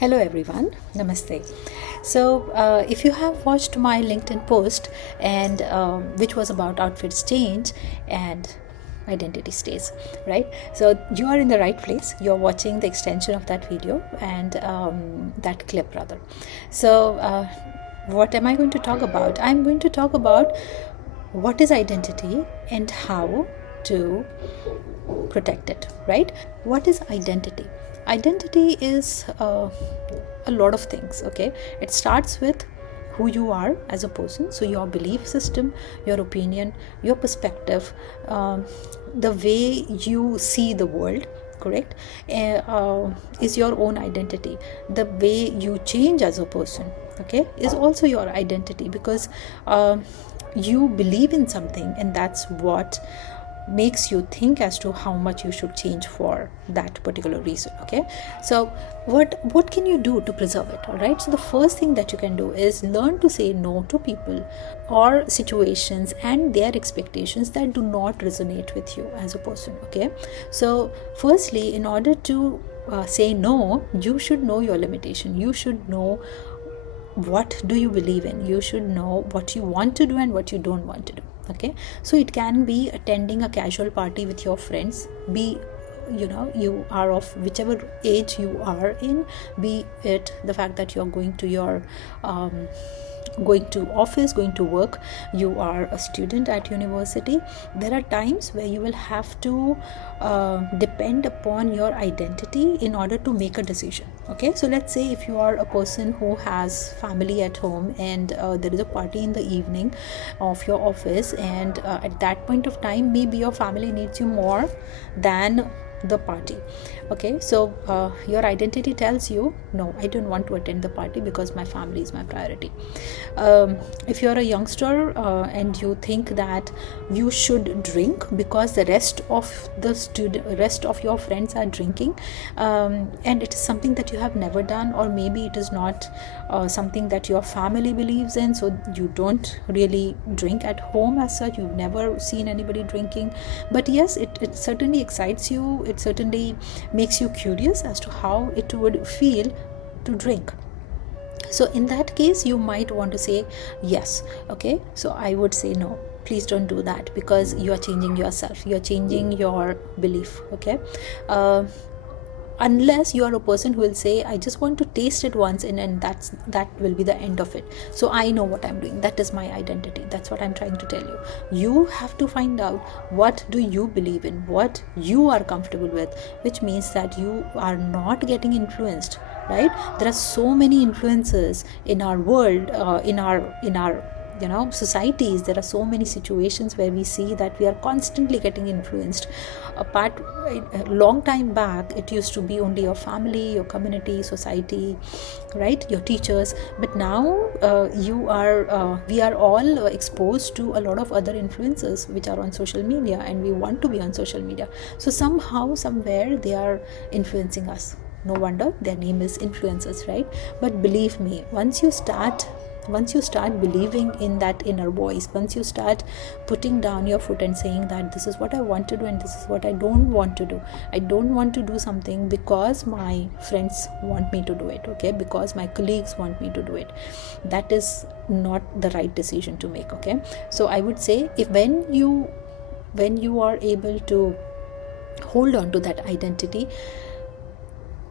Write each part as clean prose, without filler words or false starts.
Hello everyone, Namaste. If you have watched my LinkedIn post and which was about outfits change and identity stays, right? So you are in the right place. You're watching the extension of that video and that clip rather. What am I going to talk about? I'm going to talk about what is identity and how to protect it, right? What is identity? Identity is a lot of things. Okay, it starts with who you are as a person, so your belief system, your opinion, your perspective, the way you see the world, correct, is your own identity. The way you change as a person, okay, is also your identity, because you believe in something, and that's what makes you think as to how much you should change for that particular reason. Okay, so what can you do to preserve it? All right, so the first thing that you can do is learn to say no to people or situations and their expectations that do not resonate with you as a person. Okay, so firstly, in order to say no, you should know your limitation. You should know what do you believe in. You should know what you want to do and what you don't want to do. Okay, so it can be attending a casual party with your friends, be you are of whichever age you are in, be it the fact that you're going to your going to office, going to work, you are a student at university. There are times where you will have to depend upon your identity in order to make a decision. Okay, so let's say if you are a person who has family at home and there is a party in the evening of your office, and at that point of time maybe your family needs you more than the party. Okay, so your identity tells you, no, I don't want to attend the party because my family is my priority. If you're a youngster and you think that you should drink because the rest of your friends are drinking, and it is something that you have never done, or maybe it is not something that your family believes in, so you don't really drink at home as such. You've never seen anybody drinking, but yes, it certainly excites you. It certainly makes you curious as to how it would feel to drink. So in that case, you might want to say yes. Okay, so I would say no, please don't do that, because you are changing yourself, you are changing your belief. Okay, unless you are a person who will say, I just want to taste it once, and that will be the end of it. So I know what I'm doing. That is my identity. That's what I'm trying to tell you. You have to find out what do you believe in, what you are comfortable with, which means that you are not getting influenced, right? There are so many influences in our world, in our societies. There are so many situations where we see that we are constantly getting influenced. A long time back, it used to be only your family, your community, society, right, your teachers, but now we are all exposed to a lot of other influences which are on social media, and we want to be on social media. So somehow, somewhere, they are influencing us. No wonder their name is influencers, right? But believe me, once you start believing in that inner voice, once you start putting down your foot and saying that this is what I want to do and this is what I don't want to do. I don't want to do something because my friends want me to do it, okay, because my colleagues want me to do it. That is not the right decision to make. Okay, so I would say, if when you are able to hold on to that identity,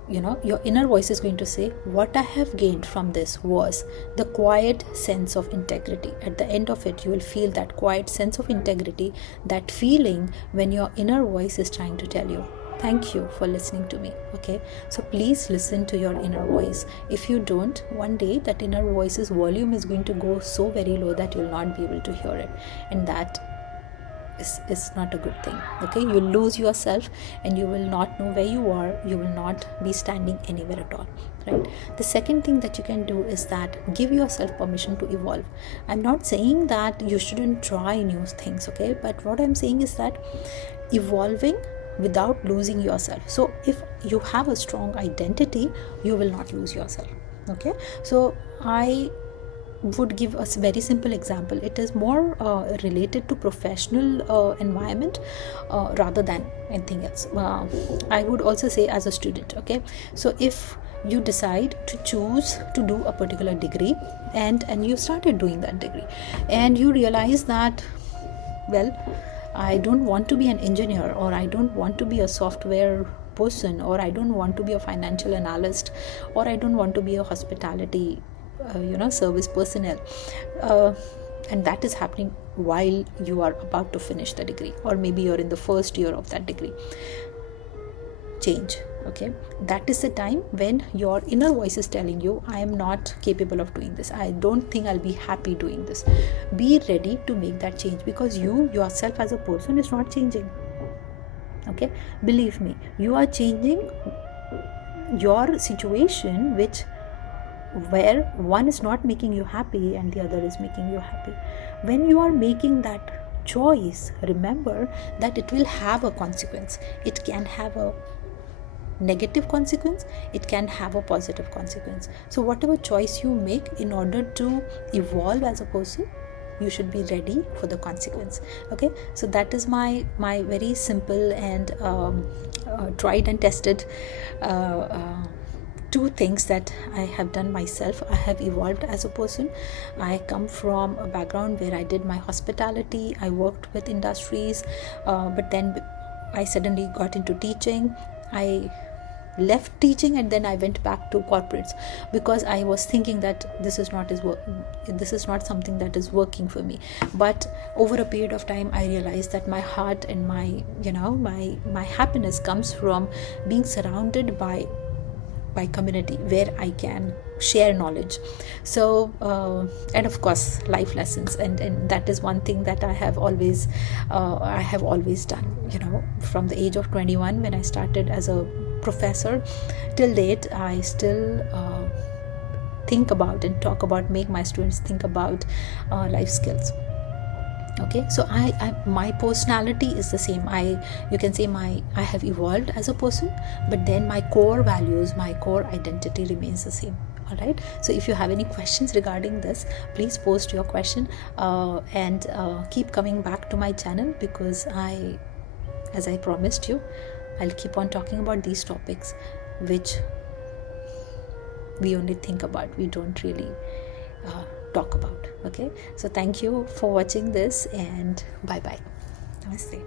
your inner voice is going to say, what I have gained from this was the quiet sense of integrity. At the end of it, you will feel that quiet sense of integrity, that feeling when your inner voice is trying to tell you, thank you for listening to me. Okay, so please listen to your inner voice. If you don't, one day that inner voice's volume is going to go so very low that you'll not be able to hear it, and that is not a good thing. Okay, you will lose yourself and you will not know where you are. You will not be standing anywhere at all, right? The second thing that you can do is that give yourself permission to evolve. I'm not saying that you shouldn't try new things, okay, but what I'm saying is that evolving without losing yourself. So if you have a strong identity, you will not lose yourself. Okay, so I would give a very simple example. It is more related to professional environment rather than anything else. I would also say as a student. Okay, so if you decide to choose to do a particular degree, and you started doing that degree, and you realize that, well, I don't want to be an engineer, or I don't want to be a software person, or I don't want to be a financial analyst, or I don't want to be a hospitality service personnel, and that is happening while you are about to finish the degree, or maybe you're in the first year of that degree. Change. Okay, that is the time when your inner voice is telling you, I am not capable of doing this, I don't think I'll be happy doing this. Be ready to make that change, because you yourself as a person is not changing. Okay, believe me, you are changing your situation, where one is not making you happy and the other is making you happy. When you are making that choice, remember that it will have a consequence. It can have a negative consequence, it can have a positive consequence. So whatever choice you make, in order to evolve as a person, you should be ready for the consequence. Okay, so that is my very simple and tried and tested two things that I have done myself. I have evolved as a person. I come from a background where I did my hospitality, I worked with industries, but then I suddenly got into teaching. I left teaching and then I went back to corporates, because I was thinking that this is not something that is working for me. But over a period of time, I realized that my heart and my happiness comes from being surrounded by community, where I can share knowledge. So and of course life lessons, and that is one thing that I have always done. From the age of 21, when I started as a professor, till date, I still think about and talk about, make my students think about life skills. Okay, so I my personality is the same. You can say I have evolved as a person, but then my core values, my core identity remains the same. All right, so if you have any questions regarding this, please post your question, and keep coming back to my channel, because as I promised you, I'll keep on talking about these topics which we only think about, we don't really talk about. Okay, so thank you for watching this, and bye bye. Namaste.